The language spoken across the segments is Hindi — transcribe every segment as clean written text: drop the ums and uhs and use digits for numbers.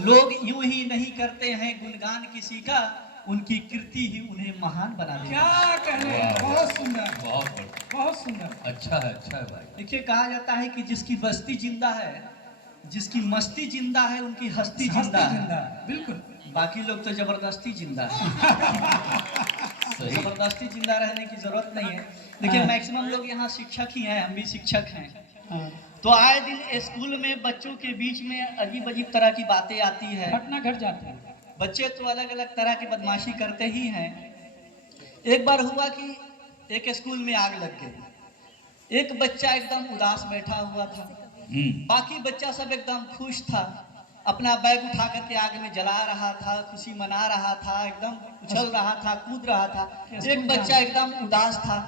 लोग यूं ही नहीं करते हैं गुणगान किसी का, उनकी कीर्ति ही उन्हें महान बना देती है। क्या कहने, बहुत सुंदर, बहुत बढ़िया, बहुत सुंदर। अच्छा है भाई। देखिए, कहा जाता है कि जिसकी बस्ती जिंदा है, जिसकी मस्ती जिंदा है, उनकी हस्ती जिंदा है। बिल्कुल। बाकी लोग तो जबरदस्ती जिंदा है। सही। जबरदस्ती जिंदा रहने की जरूरत नहीं है। देखिए, मैक्सिमम लोग यहाँ शिक्षक ही हैं, हम भी शिक्षक हैं। तो आए दिन स्कूल में बच्चों के बीच में अजीब अजीब तरह की बातें आती है, घटना घट जाती है। बच्चे तो अलग अलग तरह की बदमाशी करते ही हैं। एक बार हुआ कि एक स्कूल में आग लग गई। एक बच्चा एकदम उदास बैठा हुआ था, बाकी बच्चा सब एकदम खुश था, अपना बैग उठा करके आग में जला रहा था, खुशी मना रहा था, एकदम उछल रहा था, कूद रहा था। एक बच्चा एकदम उदास था।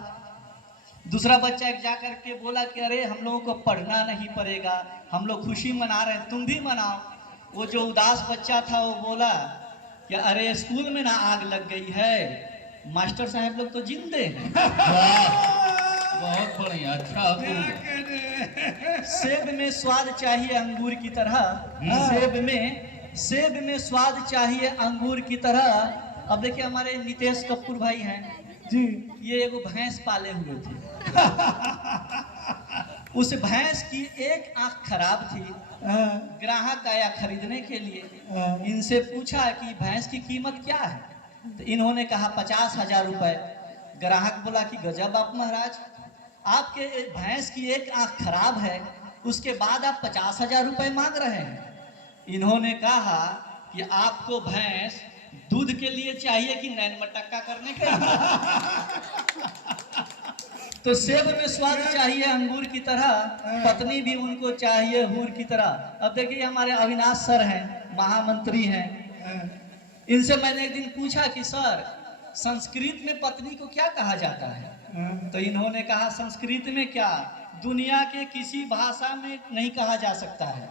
दूसरा बच्चा एक जा करके बोला कि अरे हम लोगों को पढ़ना नहीं पड़ेगा, हम लोग खुशी मना रहे हैं, तुम भी मनाओ। वो जो उदास बच्चा था वो बोला कि अरे स्कूल में ना आग लग गई है, मास्टर साहब लोग तो जिंदे हैं। बहुत बढ़िया, अच्छा। सेब में स्वाद चाहिए अंगूर की तरह, सेब में स्वाद चाहिए अंगूर की तरह। अब देखिए, हमारे नितेश कपूर भाई हैं जी, ये एगो भैंस पाले हुए थे। उस भैंस की एक आंख खराब थी। ग्राहक आया खरीदने के लिए, इनसे पूछा कि भैंस की कीमत क्या है, तो इन्होंने कहा 50,000 रुपए। ग्राहक बोला कि गजब आप महाराज, आपके भैंस की एक आंख खराब है, उसके बाद आप 50,000 रुपए मांग रहे हैं। इन्होंने कहा कि आपको भैंस दूध के लिए चाहिए कि नैन मटक्का करने के लिए? तो सेब में स्वाद चाहिए अंगूर की तरह, पत्नी भी उनको चाहिए हूर की तरह। अब देखिए, हमारे अविनाश सर हैं, महामंत्री हैं, इनसे मैंने एक दिन पूछा कि सर संस्कृत में पत्नी को क्या कहा जाता है, तो इन्होंने कहा संस्कृत में क्या, दुनिया के किसी भाषा में नहीं कहा जा सकता है।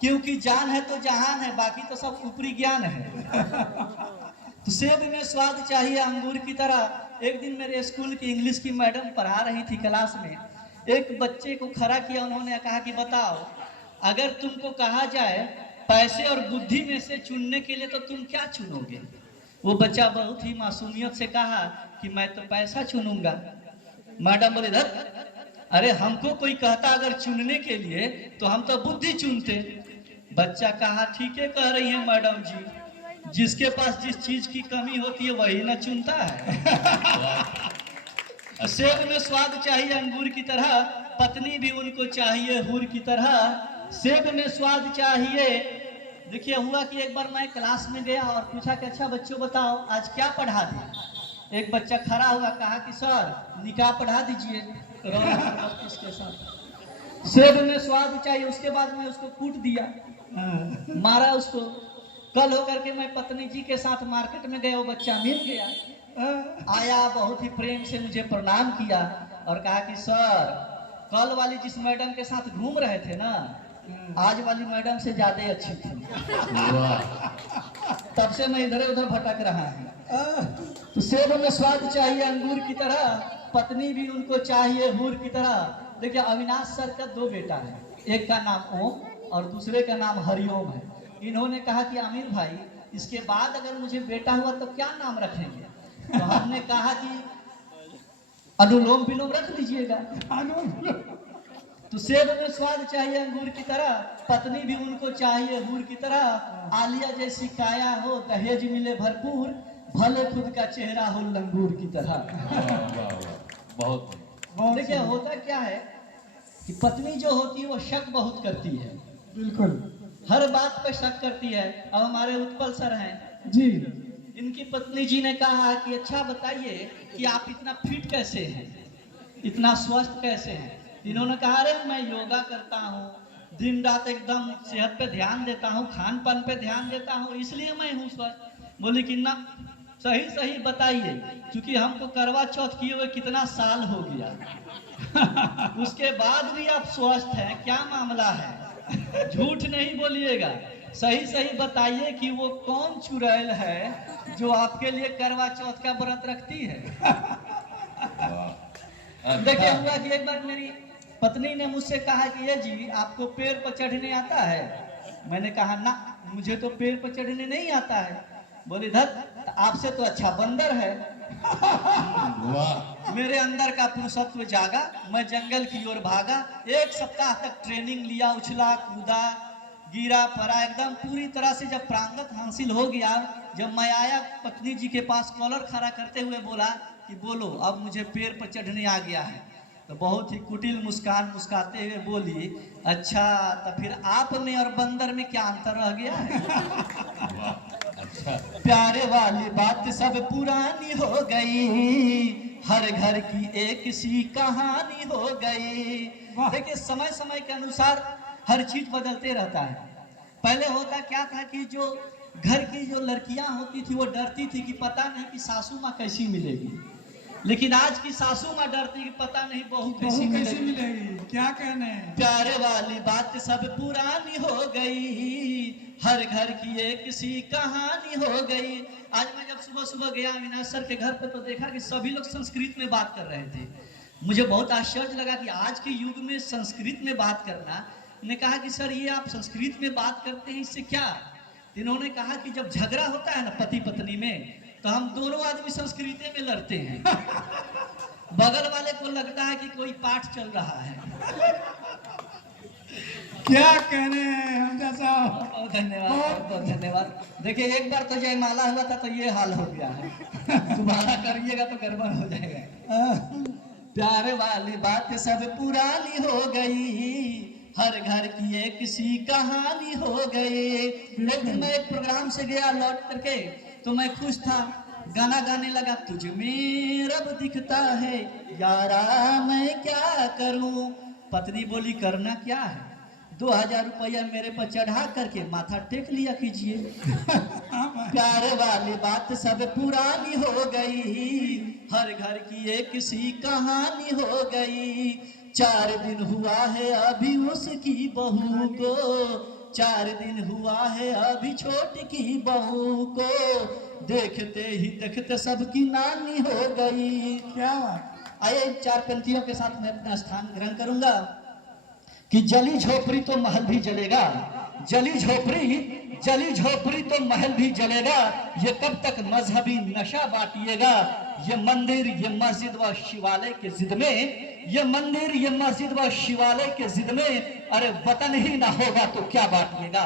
क्योंकि जान है तो जहान है, बाकी तो सब ऊपरी ज्ञान है। तो सेब में स्वाद चाहिए अंगूर की तरह। एक दिन मेरे स्कूल की इंग्लिश की मैडम पढ़ा रही थी क्लास में, एक बच्चे को खड़ा किया, उन्होंने कहा कि बताओ, अगर तुमको कहा जाए पैसे और बुद्धि में से चुनने के लिए तो तुम क्या चुनोगे? वो बच्चा बहुत ही मासूमियत से कहा कि मैं तो पैसा चुनूंगा। मैडम बोले धत, अरे हमको कोई कहता अगर चुनने के लिए तो हम तो बुद्धि चुनते। बच्चा कहा ठीक है कह रही है मैडम जी, जिसके पास जिस चीज की कमी होती है वही ना चुनता है। सेब में स्वाद चाहिए अंगूर की तरह, पत्नी भी उनको चाहिए हूर की तरह। सेब में स्वाद चाहिए। देखिए, हुआ कि एक बार मैं क्लास में गया और पूछा कि अच्छा बच्चों बताओ आज क्या पढ़ा दिए। एक बच्चा खड़ा हुआ, कहा कि सर निकाह पढ़ा दीजिए इसके साथ। सेब में स्वाद चाहिए। उसके बाद मैं उसको कूट दिया, मारा उसको। कल होकर के मैं पत्नी जी के साथ मार्केट में गया, वो बच्चा मिल गया, आया, बहुत ही प्रेम से मुझे प्रणाम किया और कहा कि सर कल वाली जिस मैडम के साथ घूम रहे थे ना, आज वाली मैडम से ज्यादा अच्छी थी। तब से मैं इधर उधर भटक रहा हूँ। तो सेब में स्वाद चाहिए अंगूर की तरह, पत्नी भी उनको चाहिए हूर की तरह। देखिए, अविनाश सर का 2 बेटा है, एक का नाम ओम और दूसरे का नाम हरिओम है। इन्होंने कहा कि आमिर भाई इसके बाद अगर मुझे बेटा हुआ तो क्या नाम रखेंगे? तो हमने कहा कि अनुलोम विलोम रख लीजिएगा। तो सेब में स्वाद चाहिए अंगूर की तरह, पत्नी भी उनको चाहिए हूर की तरह। आलिया जैसी काया हो, दहेज मिले भरपूर, भले खुद का चेहरा हो लंगूर की तरह। बहुत देखिए, होता क्या है कि पत्नी जो होती है वो शक बहुत करती है, बिल्कुल हर बात पे शक करती है। अब हमारे उत्पल सर हैं जी, इनकी पत्नी जी ने कहा कि अच्छा बताइए कि आप इतना फिट कैसे हैं, इतना स्वस्थ कैसे हैं? इन्होंने कहा अरे मैं योगा करता हूँ, दिन रात एकदम सेहत पे ध्यान देता हूँ, खान पान पे ध्यान देता हूँ, इसलिए मैं हूँ स्वस्थ। बोली कि ना, सही सही बताइए, क्योंकि हमको करवा चौथ किए हुए कितना साल हो गया। उसके बाद भी आप स्वस्थ हैं, क्या मामला है? झूठ नहीं बोलिएगा, सही सही बताइए कि वो कौन चुड़ैल है जो आपके लिए करवा चौथ का व्रत रखती है। देखिए, हुआ कि एक बार मेरी पत्नी ने मुझसे कहा कि ये जी आपको पेड़ पर चढ़ने आता है? मैंने कहा ना, मुझे तो पेड़ पर चढ़ने नहीं आता है। बोले धत, आपसे तो अच्छा बंदर है। वाह। मेरे अंदर का पुरुषत्व जागा, मैं जंगल की ओर भागा। 1 सप्ताह तक ट्रेनिंग लिया, उछला कूदा, गिरा पड़ा, एकदम पूरी तरह से जब प्रांगत हासिल हो गया, जब मैं आया पत्नी जी के पास, कॉलर खड़ा करते हुए बोला कि बोलो अब मुझे पेड़ पर चढ़ने आ गया है। तो बहुत ही कुटिल मुस्कान मुस्काते हुए बोली, अच्छा तो फिर आप में और बंदर में क्या अंतर रह गया है? वाह अच्छा। प्यारे वाली बात सब पुरानी हो गई, हर घर की एक सी कहानी हो गई। देखिए समय समय के अनुसार हर चीज बदलते रहता है। पहले होता क्या था कि जो घर की जो लड़कियां होती थी वो डरती थी कि पता नहीं कि सासू माँ कैसी मिलेगी, लेकिन आज की सासू माँ डरती कि पता नहीं बहू कैसी बहू कैसी मिलेगी। मिलेगी, क्या कहने हैं? प्यारे वाली बात सब पुरानी हो गई, हर घर की एक सी कहानी हो गई। आज मैं जब सुबह सुबह गया अविनाश सर के घर पे तो देखा कि सभी लोग संस्कृत में बात कर रहे थे। मुझे बहुत आश्चर्य लगा कि आज के युग में संस्कृत में बात करना। ने कहा कि सर ये आप संस्कृत में बात करते हैं, इससे क्या? इन्होंने कहा कि जब झगड़ा होता है ना पति पत्नी में, तो हम दोनों आदमी संस्कृत में लड़ते हैं। बगल वाले को लगता है कि कोई पाठ चल रहा है। क्या कहने हैं हमजा साहब? बहुत धन्यवाद, बहुत बहुत धन्यवाद। देखिए एक बार तो जयमाला हुआ था तो ये हाल हो गया है, दोबारा करिएगा तो गड़बड़ हो जाएगा। प्यार वाली बात सब पुरानी हो गई, हर घर की एक सी कहानी हो गई। एक दिन मैं एक प्रोग्राम से गया, लौट करके तो मैं खुश था, गाना गाने लगा, तुझ में रब दिखता है यारा मैं क्या करूं। पत्नी बोली करना क्या है, 2000 रुपया मेरे पर चढ़ा करके माथा टेक लिया कीजिए। प्यार वाली बात सब पुरानी हो गई, हर घर की एक सी कहानी हो गई। 4 दिन हुआ है अभी उसकी बहू को, 4 दिन हुआ है अभी छोटी की बहू को, देखते ही देखते सबकी नानी हो गई। क्या बात? आइए 4 पंक्तियों के साथ मैं अपना स्थान ग्रहण करूंगा कि जली झोपड़ी तो महल भी जलेगा, जली झोपड़ी तो महल भी जलेगा, ये कब तक मजहबी नशा बांटिएगा। ये मंदिर ये मस्जिद व शिवालय के जिद में, ये मंदिर ये मस्जिद व शिवालय के जिद में, अरे वतन ही ना होगा तो क्या बांटिएगा।